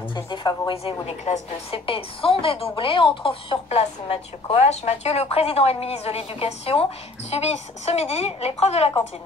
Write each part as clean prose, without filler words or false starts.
quartiers défavorisés où les classes de CP sont dédoublées. On trouve sur place Mathieu Coache. Mathieu, le président et le ministre de l'Éducation subissent ce midi l'épreuve de la cantine.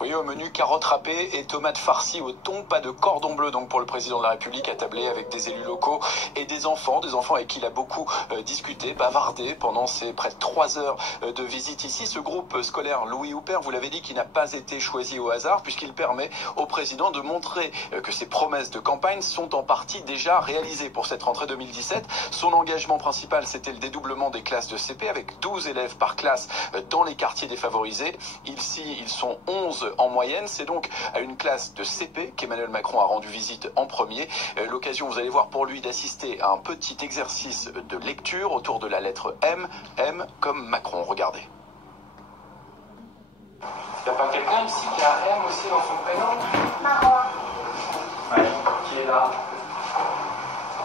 Oui, au menu carottes râpées et tomates farcies au thon, pas de cordon bleu donc pour le président de la République, attablé avec des élus locaux et des enfants avec qui il a beaucoup discuté, bavardé pendant ces près de 3 heures de visite ici. Ce groupe scolaire Louis Houpert, vous l'avez dit, qui n'a pas été choisi au hasard puisqu'il permet au président de montrer que ses promesses de campagne sont en partie déjà réalisées pour cette rentrée 2017. Son engagement principal, c'était le dédoublement des classes de CP avec 12 élèves par classe dans les quartiers défavorisés. Ici, ils sont 11 en moyenne. C'est donc à une classe de CP qu'Emmanuel Macron a rendu visite en premier. L'occasion, vous allez voir, pour lui d'assister à un petit exercice de lecture autour de la lettre M. M comme Macron. Regardez. Il n'y a pas quelqu'un ici qui a M aussi dans son prénom? Marois. Ouais, qui est là?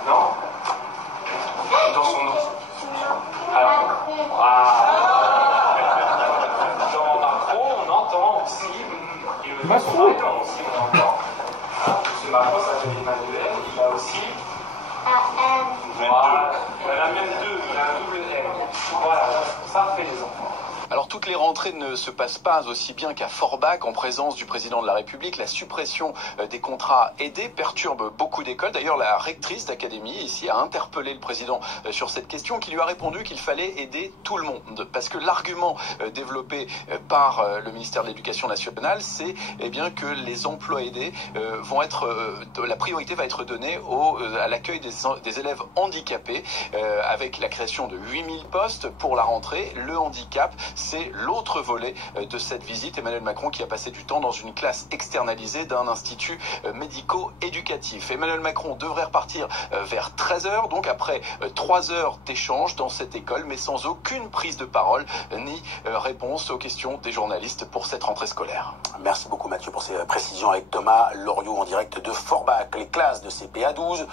Non? Dans son nom. Alors, dans Macron, on entend aussi. Macron aussi, on entend. Ce Macron s'appelle Emmanuel, il a aussi. Voilà, il a même deux, il a un double M. Voilà, ça fait les enfants. Alors toutes les rentrées ne se passent pas aussi bien qu'à Forbach en présence du président de la République. La suppression des contrats aidés perturbe beaucoup d'écoles. D'ailleurs, la rectrice d'académie ici a interpellé le président sur cette question, qui lui a répondu qu'il fallait aider tout le monde. Parce que l'argument développé par le ministère de l'Éducation nationale, c'est bien que les emplois aidés vont être, la priorité va être donnée à l'accueil des élèves handicapés, avec la création de 8000 postes pour la rentrée. Le handicap, c'est l'autre volet de cette visite. Emmanuel Macron qui a passé du temps dans une classe externalisée d'un institut médico-éducatif. Emmanuel Macron devrait repartir vers 13 h, donc après 3 heures d'échange dans cette école, mais sans aucune prise de parole ni réponse aux questions des journalistes pour cette rentrée scolaire. Merci beaucoup Mathieu pour ces précisions avec Thomas Loriot en direct de Forbach. Les classes de CP à 12.